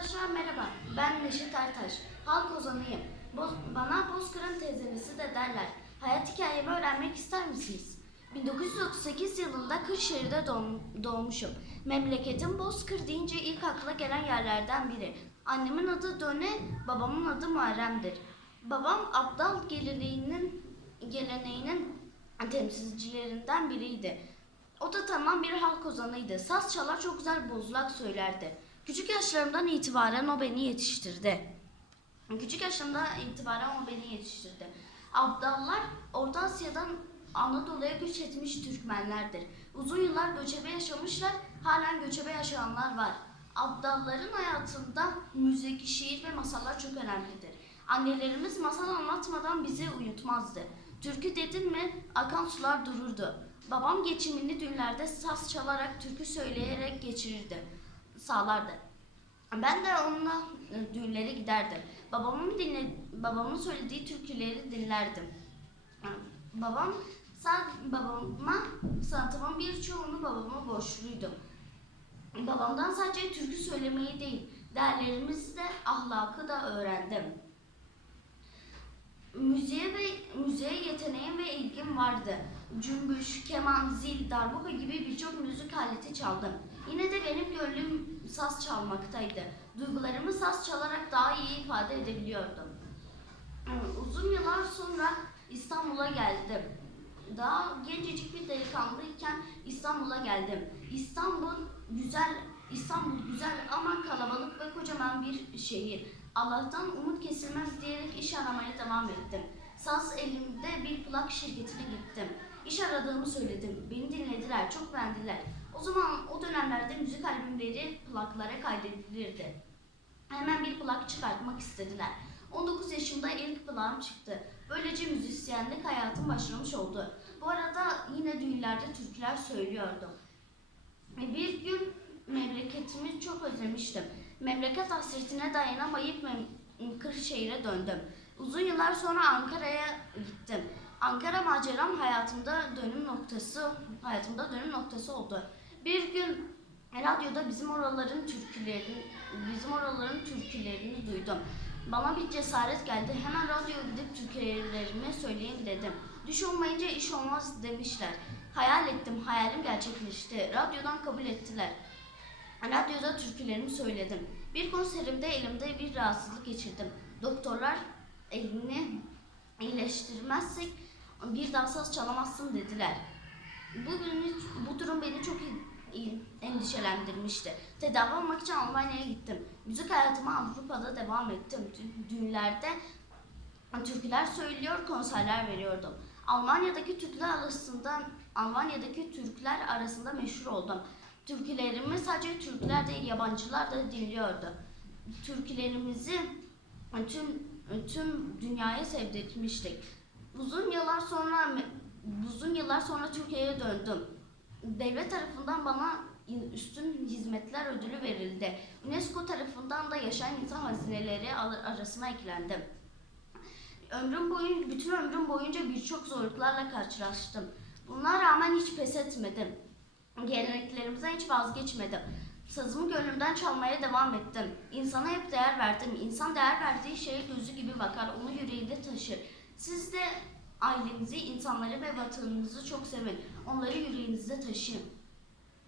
Arkadaşlar merhaba, ben Neşet Ertaş. Halk ozanıyım. Boz, bana Bozkır'ın teyzemisi de derler. Hayat hikayemi öğrenmek ister misiniz? 1938 yılında Kırşehir'de doğum, doğmuşum. Memleketim Bozkır deyince ilk akla gelen yerlerden biri. Annemin adı Döne, babamın adı Muharrem'dir. Babam Abdal geleneğinin, geleneğinin temsilcilerinden biriydi. O da tamam bir halk ozanıydı. Saz çalar çok güzel bozlak söylerdi. Küçük yaşlarımdan itibaren o beni yetiştirdi. Küçük yaşımda itibaren o beni yetiştirdi. Abdallar Orta Asya'dan Anadolu'ya göç etmiş Türkmenlerdir. Uzun yıllar göçebe yaşamışlar, halen göçebe yaşayanlar var. Abdalların hayatında müzik, şiir ve masallar çok önemlidir. Annelerimiz masal anlatmadan bizi uyutmazdı. Türkü dedim mi akan sular dururdu. Babam geçimini düğünlerde saz çalarak türkü söyleyerek geçirirdi, sağlardı. Ben de onunla e, düğünlere giderdim. Babamın dinle, babamın söylediği türküleri dinlerdim. E, Babam sen babama sanatımın birçoğunu babama borçluydum. Babamdan sadece türkü söylemeyi değil, değerlerimizi de ahlakı da öğrendim. Müziğe ve müziğe yeteneğim ve ilgim vardı. Cümbüş, keman, zil, darbuka gibi birçok müzik aleti çaldım. Yine de saz çalmaktaydı. Duygularımı saz çalarak daha iyi ifade edebiliyordum. Uzun yıllar sonra İstanbul'a geldim. Daha gencecik bir delikanlıyken İstanbul'a geldim. İstanbul güzel, İstanbul güzel ama kalabalık ve kocaman bir şehir. Allah'tan umut kesilmez diyerek iş aramaya devam ettim. Saz elimde bir plak şirketine gittim. İş aradığımı söyledim. Beni dinlediler, çok beğendiler. O zaman o dönemlerde müzik albümleri plaklara kaydedilirdi. Hemen bir plak çıkartmak istediler. 19 yaşımda ilk plağım çıktı. Böylece müzisyenlik hayatım başlamış oldu. Bu arada yine düğünlerde türküler söylüyordum. E, Bir gün memleketimi çok özlemiştim. Memleket hasretine dayanamayıp Kırşehir'e döndüm. Uzun yıllar sonra Ankara'ya gittim. Ankara maceram hayatımda dönüm noktası, hayatımda dönüm noktası oldu. Bir gün radyoda bizim oraların türkülerini, bizim oraların türkülerini duydum. Bana bir cesaret geldi. Hemen radyoya gidip türkülerimi söyleyeyim dedim. Düş olmayınca iş olmaz demişler. Hayal ettim, hayalim gerçekleşti. Radyodan kabul ettiler. Radyoda türkülerimi söyledim. Bir konserimde elimde bir rahatsızlık geçirdim. Doktorlar elini iyileştirmezsek bir daha saz çalamazsın dediler. Bu, bu durum beni çok endişelendirmişti. Tedavi olmak için Almanya'ya gittim. Müzik hayatıma Avrupa'da devam ettim. Dü- Düğünlerde türküler söylüyor, konserler veriyordum. Almanya'daki Türkler arasında Almanya'daki Türkler arasında meşhur oldum. Türkülerimi sadece Türkler değil yabancılar da dinliyordu. Türkülerimizi tüm tüm dünyaya sevdirtmiştik. Uzun yıllar sonra uzun yıllar sonra Türkiye'ye döndüm. Devlet tarafından bana üstün hizmetler ödülü verildi. UNESCO tarafından da yaşayan insan hazineleri ar- arasına eklendim. Ömrüm boyunca, bütün ömrüm boyunca birçok zorluklarla karşılaştım. Buna rağmen hiç pes etmedim. Geleneklerimizden hiç vazgeçmedim. Sazımı gönlümden çalmaya devam ettim. İnsana hep değer verdim. İnsan değer verdiği şeye gözü gibi bakar, onu yüreğinde taşır. Siz de ailenizi, insanları ve vatanınızı çok sevin. Onları yüreğinizde taşıyın.